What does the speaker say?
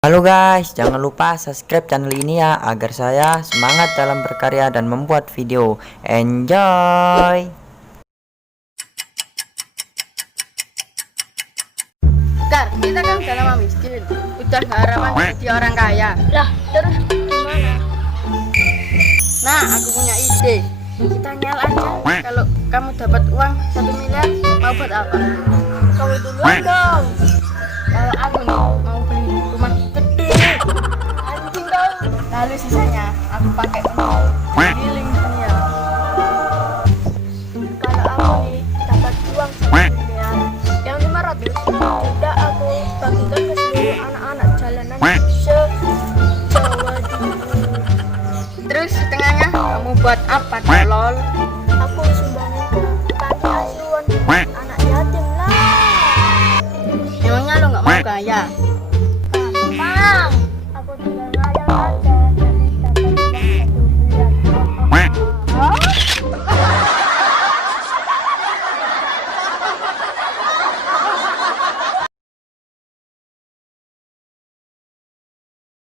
Halo guys, jangan lupa subscribe channel ini ya agar saya semangat dalam berkarya dan membuat video. Enjoy. Kar, kita kan udah lama miskin, udah gak harapan jadi orang kaya. Lah, terus gimana? Nah, aku punya ide. Kita nyal aja. Kalau kamu dapat uang 1 miliar, mau buat apa? Kamu duluan dong. Kalau aku nih mau beli rumah gede. Anjing dong. Lalu sisanya aku pakai untuk keliling dunia. Kalau aku nih dapat uang 1 miliar, yang 500 udah aku bagikan ke seluruh anak-anak jalanan se-Jawa Timur. Terus setengahnya kamu buat apa, tolol?